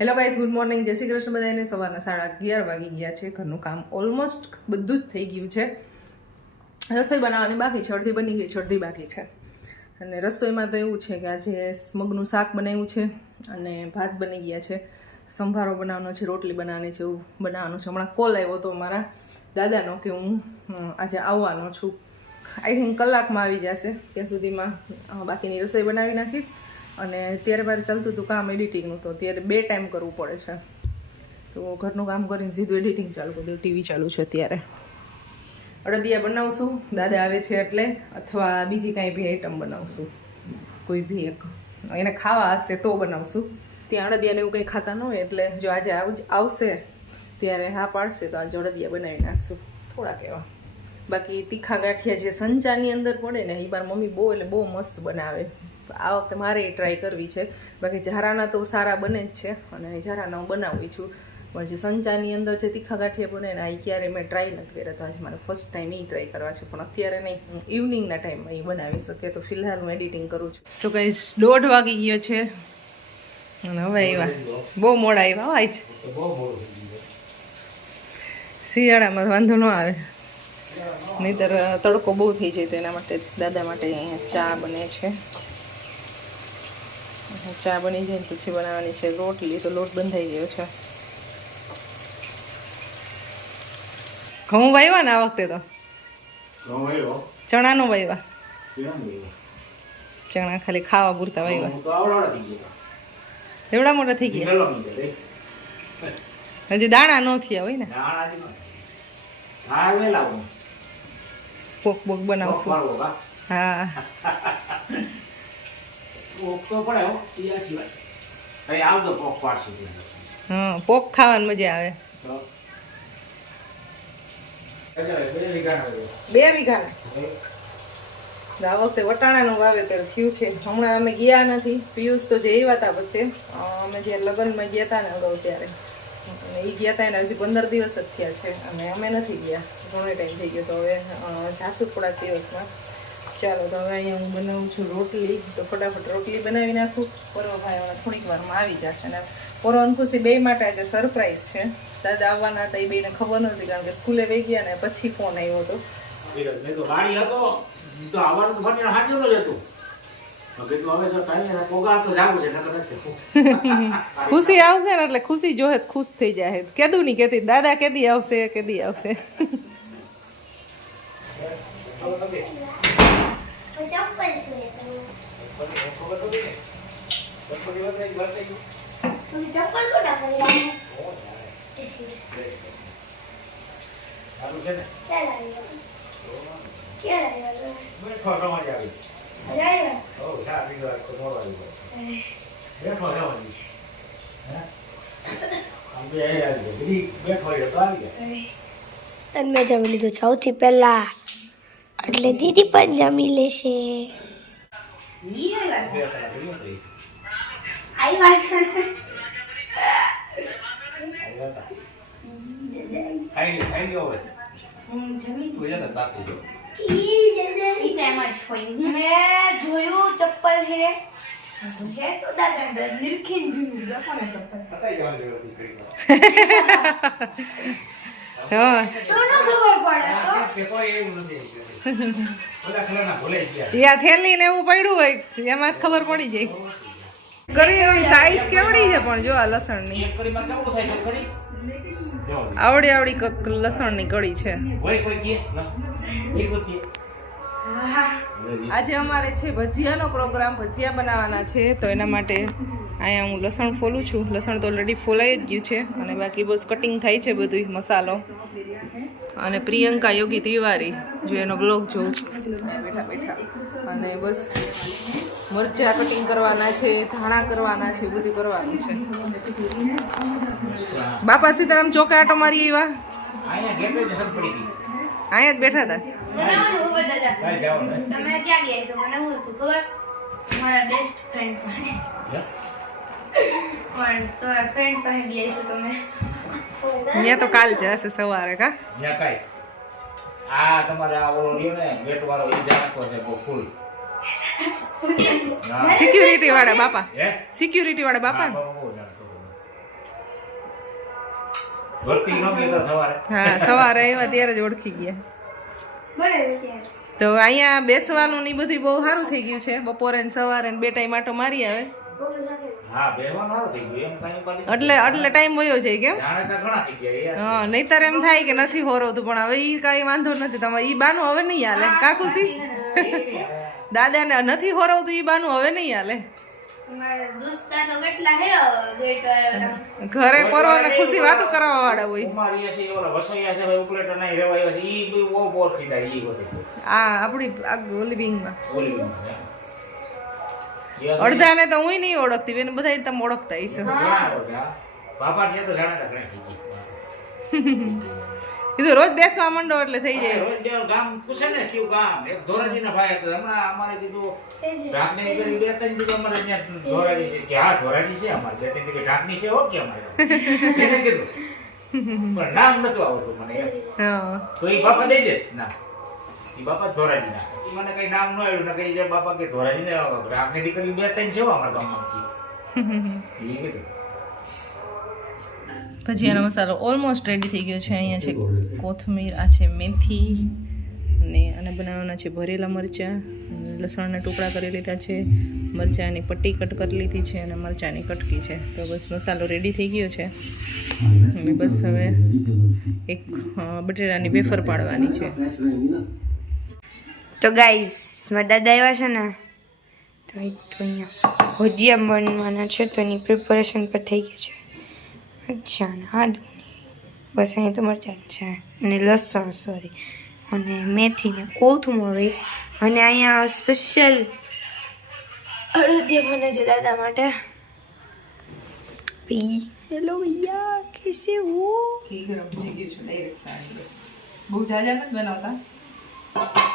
Hello guys, good morning, જય શ્રી કૃષ્ણ બધાને. સવારના 11:30 વાગી ગયા છે. ઘરનું કામ ઓલમોસ્ટ બધું જ થઈ ગયું છે. રસોઈ બનાવવાની બાકી છે, અડધી બની ગઈ છે, અડધી બાકી છે. અને રસોઈમાં તો એવું છે કે આજે મગનું શાક બનાવ્યું છે અને ભાત બની ગયા છે, સંભારો બનાવવાનો છે, રોટલી બનાવવાની છે, એવું બનાવવાનું છે. હમણાં કોલ આવ્યો હતો મારા દાદાનો કે હું આજે આવવાનો છું. આઈ થિંક કલાકમાં આવી જશે. ત્યાં સુધીમાં બાકીની રસોઈ બનાવી નાખીશ. અને ત્યારે મારે ચાલતું હતું કામ એડિટિંગનું, તો ત્યારે 2 ટાઈમ કરવું પડે છે. તો ઘરનું કામ કરીને સીધું એડિટિંગ ચાલુ કરી દઉં. ટીવી ચાલુ છે અત્યારે. અડદિયા બનાવશું દાદા આવે છે એટલે, અથવા બીજી કાંઈ બી આઈટમ બનાવશું, કોઈ બી એક. એને ખાવા હશે તો બનાવશું. ત્યાં અડદિયાને એવું કંઈ ખાતા ન હોય એટલે જો આજે આવશે ત્યારે હા પાડશે તો આજે અડદિયા બનાવી નાખશું થોડાક એવા. બાકી તીખા ગાંઠિયા જે સંચાની અંદર પડે ને એ મારી મમ્મી બહુ મસ્ત બનાવે. આ વખતે મારે એ ટ્રાય કરવી છે. બાકી ઝારાના તો સારા બને જ છે અને ઝારાના હું બનાવું છું, પણ જે સંચાની અંદર જે તીખા ગાંઠિયા બને ને એ ક્યારે મેં ટ્રાય નથી કર્યા. તો આજે મારે ફર્સ્ટ ટાઈમ એ ટ્રાય કરવા છે, પણ અત્યારે નહીં, હું ઇવનિંગના ટાઈમમાં એ બનાવી શકીએ. તો ફિલહાલ હું એડિટિંગ કરું છું. સો કઈ 1:30 વાગી ગયો છે અને હવે આવ્યા, બહુ મોડા આવ્યા. આજ શિયાળામાં વાંધો ન આવે, નહીંતર તડકો બહુ થઈ જાય. તો એના માટે દાદા માટે અહીંયા ચા બને છે. ચા બની જાય ને પછી બનાવવાની છે રોટલી. તો લોટ બંધાઈ ગયો છે. ઘઉં વાવ્યા ને આ વખતે તો ચણાનો વાવ્યા, ચણા ખાલી ખાવા પૂરતા વાવ્યા. એવડા મોટા થઈ ગયા, હજી દાણા ન થયા હોય ને. પોક બોક બનાવશું. હા હા, પોક ખાવાની મજા આવે. 2 વીઘા આ વખતે વટાણાનું વાવેતર થયું છે. હમણાં અમે ગયા નથી. પિયુષ તો જે આવ્યા હતા વચ્ચે, અમે જ્યારે લગ્નમાં ગયા હતા ને અગાઉ ત્યારે, એ ગયા હતા એને હજી 15 દિવસ જ થયા છે અને અમે નથી ગયા, ઘણો ટાઈમ થઈ ગયો. તો હવે જાસુ થોડાક દિવસમાં. ચાલો, તો હવે અહીંયા હું બનાવું છું રોટલી. તો ફટાફટ રોટલી બનાવી નાખું. પરોભાઈ હવે થોડીક વારમાં આવી જશે. ને પરો અને ખુશી બે માટે આજે સરપ્રાઈઝ છે. દાદા આવવાના હતા, એ બેને ખબર નહોતી, કારણ કે સ્કૂલે વહી ગયા ને પછી ફોન આવ્યો હતો. ખુશી આવશે ને એટલે ખુશી જોહે ખુશ થઈ જાય. કેદું નહીં કેતી દાદા કેદી આવશે, કેદી આવશે. મેં જમી લીધું સૌથી પહેલા, એટલે દીદી પણ જમી લેશે. જોયું ચપ્પલ હે તો દાદા નિરખીન જોયું થેલી ને એવું પડ્યું હોય એમાં ખબર પડી જાય. કરી એવી સાઈઝ કેવડી છે પણ જો આ લસણની આવડી લસણની કળી છે. આજે અમારે છે ભજીયાનો પ્રોગ્રામ, ભજીયા બનાવવાના છે. તો એના માટે અહીંયા હું લસણ ફોલું છું. લસણ તો ઓલરેડી ફોલાઈ જ ગયું છે અને બાકી બસ કટિંગ થાય છે બધું મસાલો. અને પ્રિયંકા યોગી તિવારી જો એનો બ્લોગ જોઉં છું બેઠા. અને બસ મરચાં કટિંગ કરવાના છે, ધાણા કરવાના છે, બધું કરવાનું છે. બાપા સીતારામ ચોકે આટો મારી આવ્યા, અહીંયા જ બેઠા હતા. તમે ક્યાં ગયા છો? મને હું હતું ખબર, મારા બેસ્ટ ફ્રેન્ડ પાસે. પણ તો ફ્રેન્ડ પાસે ગયા છો તમે? ત્યાં તો કાલ જશે સવારે. કા આ તમારે આ ઓલો રહ્યો ને ગેટ વાળો ઈ જાણતો છે બહુ ફૂલ. સિક્યુરિટી વાળા બાપા, સિક્યુરિટી વાળા બાપા. ભરતી ન ગઈ તો સવારે હા સવારે આવ્યા ત્યારે જ ઓળખી ગયા. તો અહીંયા બેસવાનું ને ઈ બધું બહુ સારું થઈ ગયું છે. બપોરે ને સવારે ને 2 ટાઈમ આટો મારી આવે હા બેહવાનું સારું થઈ ગયું એમ કાંઈ પાછી એટલે ટાઈમ વયો જાય કેમ. જાણે તો ઘણા થઈ ગયા યાર. હા નહીતર એમ થાય કે નથી હોરવતું પણ હવે ઈ કાંઈ વાંધો નથી. તમારે ઈ બાનું હવે નહીં હાલે કાકુસી દાદાને નથી હોરવતું ઈ બાનું હવે નહીં હાલે. ઘરે પરો ને ખુશી વાતો કરવા વાળા હોય. કુમારીએ છે ઓલા વસોયા છે ભાઈ ઉપલેટા નહીં રહેવાય છે ઈ બહુ ઓળખી જાય ઈ બધે છે આ આપણી ઓલી વિંગમાં ઓલી અડધાને તો હું નહીં ઓળખતી બેન બધા તમે ઓળખતા હશો. બાપા જે તો જાણે તો ઘણા થઈ ગયા કીધું રોજ બેસવા માંડો એટલે થઈ જાય. રોજ જે ગામ પૂછે ને કેવું ગામ એક ધોરાજીના ભાઈ હતા હમણાં અમારે કીધું ઢાકની કરી 2-3 કીધું અમારે ત્યાં ધોરાજી છે કે હા ધોરાજી છે અમારે બેટી કે ઢાકની છે હો કે અમારે એને કીધું પણ નામ નતું આવતું મને એમ હા તો એ બાપા દઈ દે ના એ બાપા ધોરાજી ના એ મને કઈ નામ ન આવ્યું ને કઈ જે બાપા કે ધોરાજી ને ઢાકની દીકરી 2-3 છે હો અમારા ગામમાં એ કીધું. ભજીયાનો મસાલો ઓલમોસ્ટ રેડી થઈ ગયો છે. અહીંયા છે કોથમીર, આ છે મેથી અને આને બનાવવાના છે ભરેલા મરચાં, લસણના ટુકડા કરી લીધા છે, મરચાંની પટ્ટી કટ કરી લીધી છે અને મરચાંની કટકી છે. તો બસ મસાલો રેડી થઈ ગયો છે અને બસ હવે એક બટેટાની વેફર પાડવાની છે. તો ગાઈસ મારા દાદા આવ્યા છે ને તો અહીંયા ભજીયા બનવાના છે તો એની પ્રિપેરેશન પર થઈ ગઈ છે. મરચાં આદુ બસ અહીં તો મરચાં છે અને લસણ સોરી અને મેથી ને કોથમરી અને અહીંયા સ્પેશિયલ અડદિયા બને છે દાદા માટે. હેલો ભૈયા કેસે હો? ઘી ગરમ થઈ ગયું છે ડાયરેક્ટ ચાલી બહુ જાજા નથી બનાવતા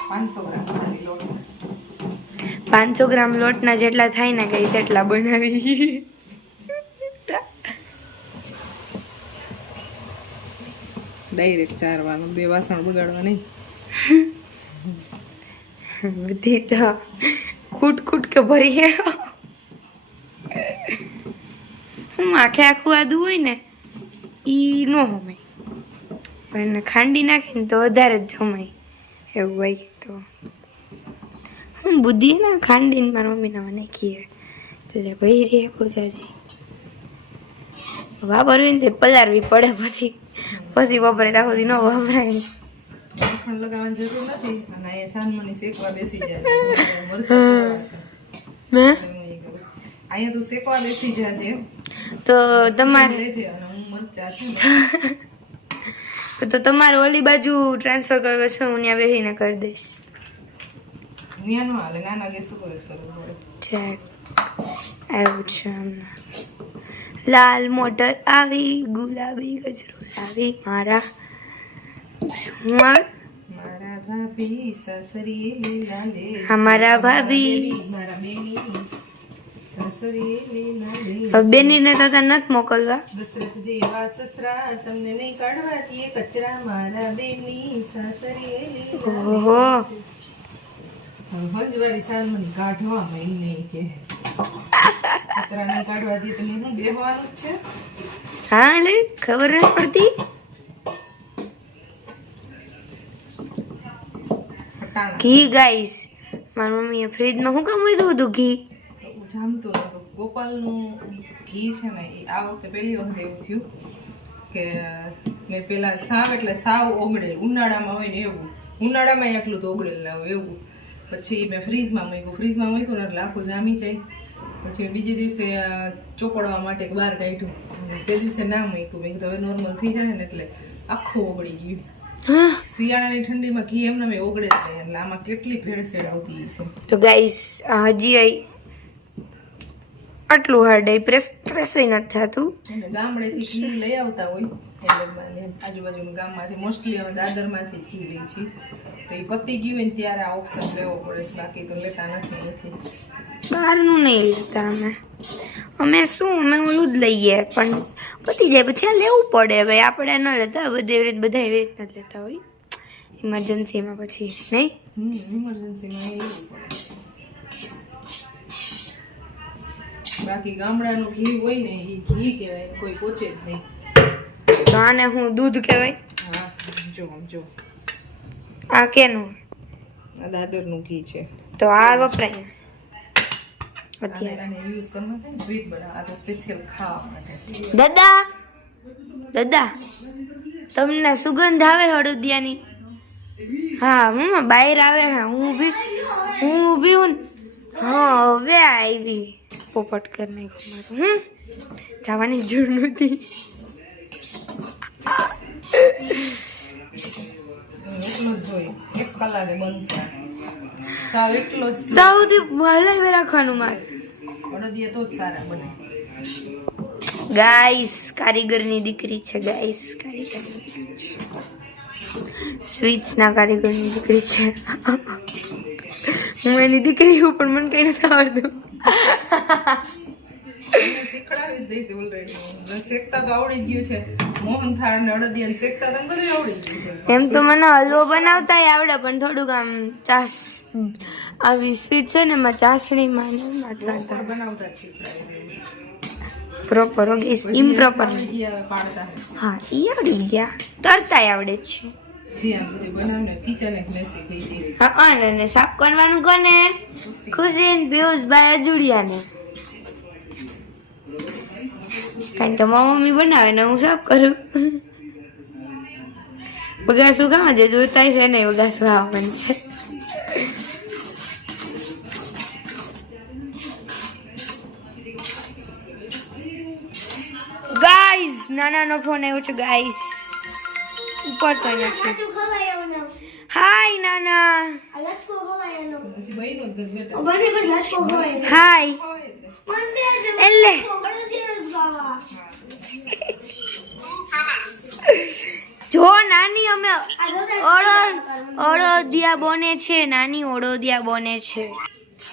500 ગ્રામ ખાલી લોટ 500 ગ્રામ લોટના જેટલા થાય ને કઈ એટલા બનાવી. ડાયરેક્ટ ચારવાનું 2 વાસણ બગાડવા નહીં. બધી તો કૂટ કૂટ કે ભરી હું આખે આખું આદું હોય ને એ ન હમાય પણ ખાંડી નાખીને તો વધારે જ જમાય એવું હોય. તો હું બુદ્ધિ ને ખાંડીને મારા મમ્મીના નાખીએ એટલે ભાઈ રે પોતાજી વાપરવી ને તે પલારવી પડે પછી વાપરે ત્યાં સુધી ન વાપરાય. મખણ લગાવવાની જરૂર નથી અને અહીંયા છાનમાની શેકવા બેસી જાય. અહીંયા તું શેકવા બેસી જાજે તો તમારે લેજે અને હું મરચા છે તો તમારે ઓલી બાજુ ટ્રાન્સફર કરવો છે હું ત્યાં બેસીને કરી દઈશ. ત્યાં નો હાલે નાના ગેસ ઉપર જ કરવું પડે. ચેક આવ્યું છે હમણાં. લાલ મોટર આવી ગુલાબી ગજરો આવી મારા મારા ભાભી સાસરી લીલા લે અમારા ભાભી મારા બેની સાસરી લીલા લે બેનીને તો તને નથી મોકલવા. દશરથ જેવા સસરા તમને નહીં કાઢવા દીએ કચરા મારા બેની સાસરી લીલા ઓહો હંજવારી સાલ મને કાઢવા મહિને કે કચરા નહીં કાઢવા દે તો હું બેહવાનું જ છે. હા એટલે ખબર નથી પડતી. હટાણા ઘી ગાઈસ મારી મમ્મીએ ફ્રીજમાં શું કામ લીધું હતું ઘી? જામતું નતું. ગોપાલનું ઘી છે ને એ આ વખતે પહેલી વખત એવું થયું કે મેં પેલા સાવ એટલે સાવ ઓગળેલ ઉનાળામાં હોય ને એવું ઉનાળામાં એટલું તો ઓગળેલ ના હોય એવું. પછી મેં ફ્રીજમાં મૂક્યું ને એટલે આખું જામી જાય. પછી બીજે દિવસે ચોપડવા માટે બહાર કાઢ્યું તે દિવસે ના મૂક્યું. મેં કીધું હવે નોર્મલ થઈ જાય ને એટલે આખું ઓગળી ગયું. શિયાળાની ઠંડીમાં ઘી એમને મેં ઓગળે જ નહીં એટલે આમાં કેટલી ભેળસેળ આવતી છે. તો ગાઈસ હજી આટલું હાર્ડ પ્રેસ નથી થતું. અને ગામડેથી ઘી લઈ આવતા હોય એટલે આજુબાજુના ગામમાંથી મોસ્ટલી અમે દાદરમાંથી જ ઘી લઈ છીએ. તો એ પતી ગયું હોય ને ત્યારે આ ઓપ્શન લેવો પડે છે બાકી તો લેતા નથી અહીંથી. બહારનું નહીં લેતા અમે ઓલું જ લઈએ પણ પતી જાય પછી આ લેવું પડે. હવે આપણે ન લેતા બધા એવી રીતના જ લેતા હોય ઇમરજન્સીમાં પછી નહીં. ઇમરજન્સીમાં લેવું પડે. બાકી ગામડાનું ઘી હોય ને એ ઘી કહેવાય કોઈ પોચે જ નહીં. તો આને હું દૂધ કહેવાય. હા જો આ કેનું? આ દાદરનું ઘી છે. તો આ વપરાય અત્યારે. આને યુઝ કરવા માટે સ્વીટ બનાવ. આ તો સ્પેશિયલ ખાવા માટે. દાદા તમને સુગંધ આવે હળદિયાની? હા મમ્મા બહાર આવે. હા હું ઊભી હું. હા હવે આવી. પોપટ કર નાખ્યો. જવાની જરૂર નહોતી. એટલું જ જોઈએ. 1 કલાકે બનશે. સાવ એટલો જ તાવથી હલાવી રાખવાનું મારે. અડદિયા તો જ સારા બને. ગાઈસ કારીગરની દીકરી છે. ગાઈસ કારીગરની દીકરી છે. સ્વીટ્સના કારીગરની દીકરી છે. હું એની દીકરી હું પણ મને કઈ નથી આવડતું. શીખડાવી જ દઈશ ઓલરેડી. શેકતા તો આવડી ગયું છે. મોહનથાળ ને અડદિયા શેકતા તો બધું આવડી ગયું છે. એમ તો મને હલવો બનાવતા આવડે પણ થોડુંક આમ ચાસ આવી સ્વીટ છે ને એમાં ચાસણીમાં નાખતા બનાવતા જ શીખડાવી. Proper improper. પાડતા હા ઈ આવડી ગયા. તરતા આવડે જ છે. જી આ બધી બનાવીને કિચન એક મેસી થઈ ગઈ. હા અને સાફ કરવાનું કોને? ખુશીન પિયુષભાઈ અજુડિયાને. કારણ કે મારી મમ્મી બનાવે ને હું સાફ કરું. બગાસું ખાવા જે જોતા છે ને બગાસું ખાવા બનશે. ગાઈસ નાનાનો ફોન આવ્યો છે. ગાઈસ ઉપર તો નથી. હાય નાના. પછી બહેનો જ બેટા હાય એટલે જો નાની અમે ઓળોદિયા બને છે. નાની ઓળોદિયા બને છે.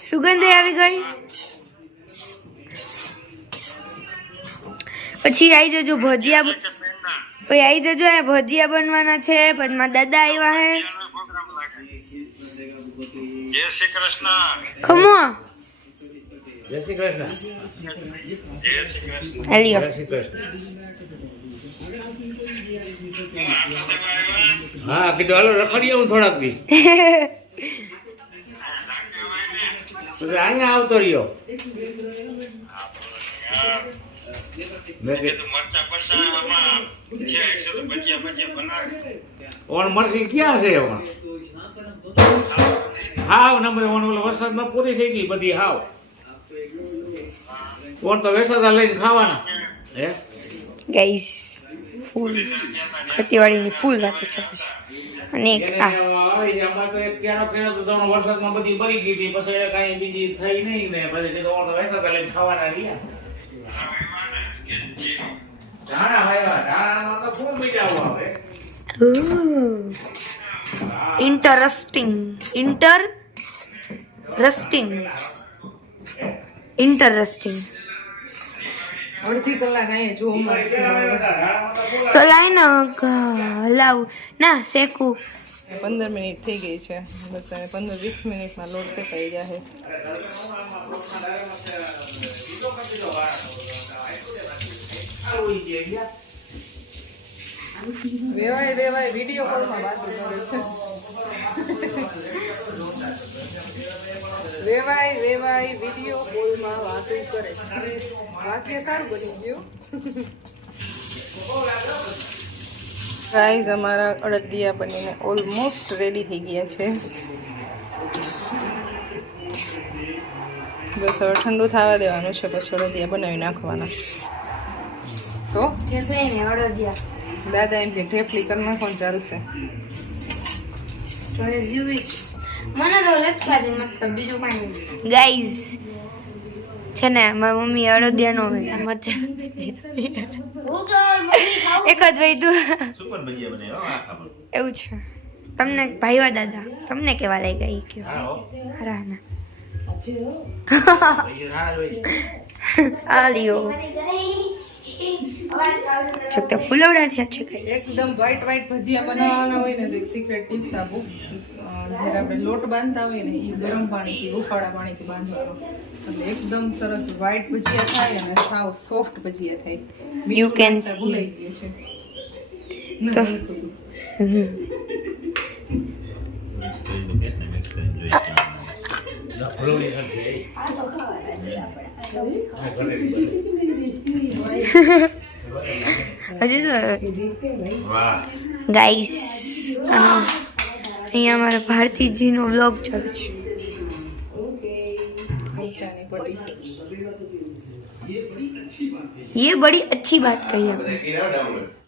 સુગંધ આવી ગઈ. પછી આવી જજો ભજીયા. પછી આવી જજો આ ભજીયા બનવાના છે. પછી મારા દાદા આવ્યા હે. જય શ્રી કૃષ્ણ. ખમો જય શ્રી કૃષ્ણ. જય શ્રી કૃષ્ણ. હાલ્યો. જય શ્રી કૃષ્ણ. હા કીધું હાલો રખડીએ હું થોડાક દી. પછી અહીંયા આવતો રહ્યો. મેં કીધું મરચા પરસા આમાં છે તો ભજીયા બનાવે. ઓણ મરસી ક્યાં છે ઓણ? હાવ નંબરે ઓણ ઓલો વરસાદમાં પૂરી થઈ ગઈ બધી હાવ. ઓણ તો વેસાતા લઈને ખાવાના હે. ગાઈસ ફૂલ ખેતીવાડીની ફૂલ વાતો છે. અને એક આ અમારે તો એક ક્યારો કર્યો તો તમને વરસાદમાં બધી બળી ગઈ હતી પછી કાંઈ બીજી થઈ નહીં ને પછી કીધું ઓણ તો વેસાતા લઈને ખાવાના રહ્યા. ધાણા વાવ્યા. ધાણામાં તો ખૂબ મજા આવે. ઇન્ટરેસ્ટિંગ. અડધી કલાક અહીંયા જો અમારે તો લાઈ ને હલાવું ના શેકું. 15 મિનિટ થઈ ગઈ છે. બસ હવે 15-20 મિનિટમાં લોટ શેકાઈ જશે. વેવાય વિડીયો કોલમાં વાત કરે છે. વેવાય વિડીયો કોલમાં વાતો કરે. વાક્ય સારું બની ગયું. ગાઈઝ અમારા અડદિયા બનીને ઓલમોસ્ટ રેડી થઈ ગયા છે. બસ હવે ઠંડુ થવા દેવાનું છે. પછી અડદિયા બનાવી નાખવાના. તો દાદા એમ કે ઠેપલી કરી નાખો ચાલશે. ગાઈઝ છે ને મારી મમ્મી અડદિયાનો એક જ વૈદું સુપર ભજીયા બનાવ્યા આખા. એવું છે. તમને ભાઈવા દાદા તમને કેવા લાગ્યા એ કયો? હા હો. હારા ના ભજીયા સારા જ હોય. આલિયો જો તે ફૂલવડા થયા છે ગાઈસ. એકદમ વ્હાઈટ ભજીયા બનાવવાના હોય ને તો એક સિક્રેટ ટિપ્સ આપું. જ્યારે આપણે લોટ બાંધતા હોય ને એ ગરમ પાણીથી હુંફાળા પાણીથી બાંધવાનો એટલે એકદમ સરસ વ્હાઈટ ભજીયા થાય અને સાવ સોફ્ટ ભજીયા થાય. You can ભૂલાઈ ગયું છે. તો હજી તો વાહ ગાઈસ અહીંયા અમારા ભારતીજીનો વ્લોગ ચાલે છે નીચાની પડી ये बड़ी अच्छी बात कही आपने બધા કીધા ડાઉનલોડ